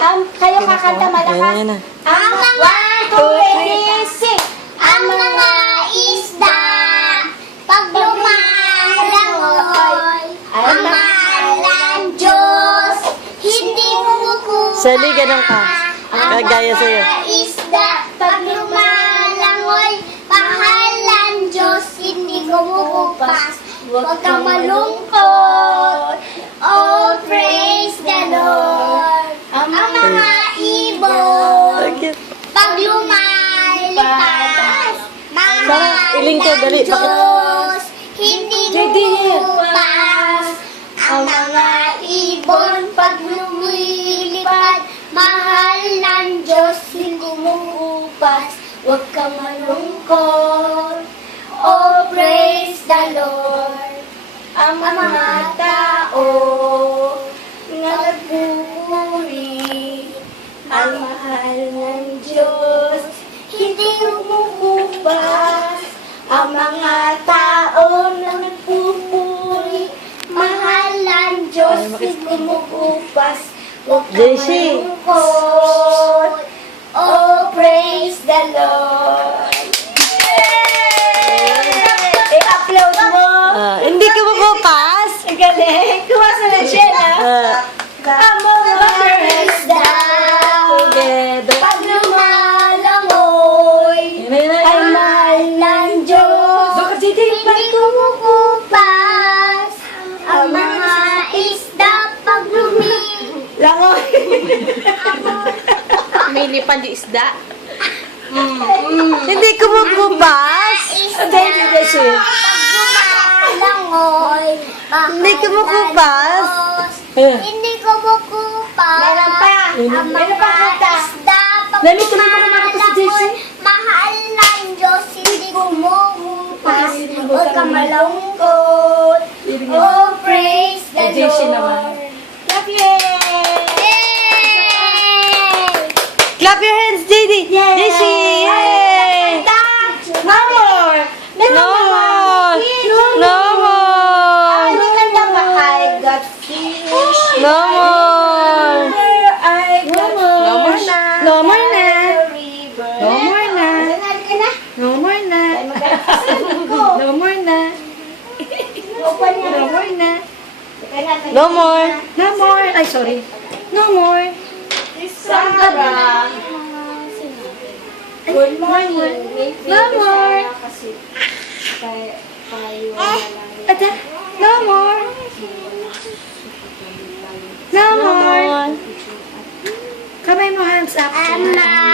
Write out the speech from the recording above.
Kayo kakanta malakas. Ayan na. Ang mga 1, 2, 3, 6. Ang mga isda, pag lumalangoy, ang mahal ng Diyos, hindi kumukupas. Sally, ganun ka. Kagaya sa'yo. Ang mga isda, pag lumalangoy, mahal ng Diyos, hindi kumukupas. Huwag kang malungkot, oh praise the Lord. Ang mga ibon, pag lumalipas, mahal iling ko, dali. ng Diyos, hindi kumukupas. Ang mga ibon, pag lumilipad, mahal ng Diyos, hindi kumukupas. Huwag kang malungkot, oh praise the Lord. Ang mga tao na nagpupuri, ang mahal ng Diyos, hindi kumukupas. Ang mga tao na nagpupuri, mahal ng Diyos, hindi kumukupas. Huwag kang JC. malungkot, oh praise the Lord. I-upload mo. Hindi ka makupas. Ang galing. Kumasa na siya na. Ang mga isda, Together. pag lumalangoy, ay mahal ng Diyos. Hindi kumukupas. Ang mga isda pag Langoy. May lipan di isda. Hindi ka makupas. Thank you, Daisy. lumalangoy, Hindi ka makupas. Hindi kumukupas. Meron pa. Ang Meron pa mga kanta. isda pag Lali, tuloy pa kumakanta si JC. lumalangoy, mahal ng Diyos, hindi kumukupas. Huwag kang malungkot. Oh, praise the JC Lord. naman. Love you. Yay! Clap your hands, JD. JC. Yay! No more. No more. No more. Ano kanta ba? I got fish. No more. I got No more na. No more na. river. No more na. Sanad ka na. No more na. Ay, magkakasalan ko. No more na. Open niya. No more na. Kaya No more. No more. Ay, sorry. No more. Sandra. Good morning. May No more. Kasi tayo na lang. Ata. No more. No more. Kamay mo hands up. Ama,